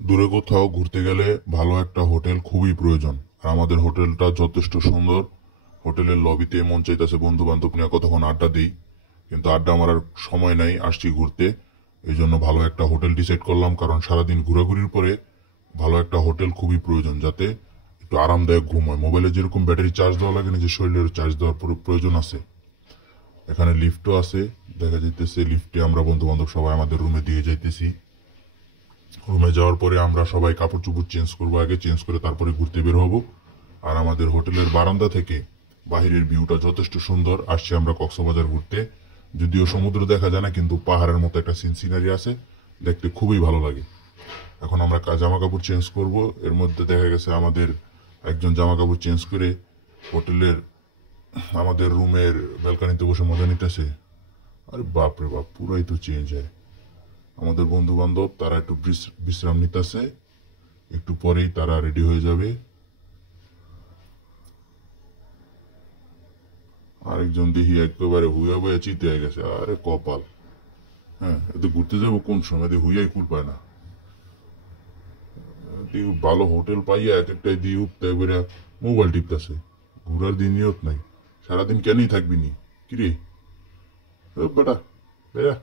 দূরে কোথাও ঘুরতে গেলে ভালো একটা হোটেল খুবই প্রয়োজন। আর আমাদের হোটেলটা যথেষ্ট সুন্দর। হোটেলের লবিতে মন চাইতেছে বন্ধু বান্ধব নিয়ে কতক্ষণ আড্ডা দিই, কিন্তু আড্ডা মারার সময় নাই, আসছি ঘুরতে। এই জন্য ভালো একটা হোটেল ডিসাইড করলাম, কারণ সারাদিন ঘোরাঘুরির পরে ভালো একটা হোটেল খুবই প্রয়োজন, যাতে একটু আরামদায়ক ঘুম হয়। মোবাইলে যেরকম ব্যাটারি চার্জ দেওয়া লাগে, নিজের শরীরের চার্জ দেওয়ার প্রয়োজন আছে। এখানে লিফটও আছে, দেখা যাইতেছে লিফটে আমরা বন্ধু বান্ধব সবাই আমাদের রুমে দিয়ে যাইতেছি। রুমে যাওয়ার পরে আমরা সবাই কাপড় চোপড় চেঞ্জ করবো, আগে চেঞ্জ করে তারপরে ঘুরতে বের হব। আর আমাদের হোটেলের বারান্দা থেকে বাহিরের ভিউটা যথেষ্ট সুন্দর। আসছি আমরা কক্সবাজার ঘুরতে, যদিও সমুদ্র দেখা যায় না, কিন্তু পাহাড়ের মতো একটা সিনারি আছে, দেখতে খুবই ভালো লাগে। এখন আমরা জামা কাপড় চেঞ্জ করব। এর মধ্যে দেখা গেছে আমাদের একজন জামা কাপড় চেঞ্জ করে হোটেলের আমাদের রুমের ব্যালকানিতে বসে মজা নিতেছে। আরে বাপ রে বাপ, পুরাই তো চেঞ্জ হয়। আমাদের বন্ধু বান্ধব তারা একটু বিশ্রাম নিতেছে, একটু পরেই তারা রেডি হয়ে যাবে। আরেকজন দেখি একেবারে হুইয়া বইয়া চিতে হয়ে গেছে, আরে কপাল। হ্যাঁ, এতে ঘুরতে যাবো কোন সময়, হুইয়াই কুল পায় না। ভালো হোটেল পাইয়া এক একটাই দিয়ে উঠতে একবারে মোবাইল টিপতেছে। ঘুরার দিন নিয়ত নাই, সারাদিন কেনই থাকবি নি কিরে বেটা বেয়া।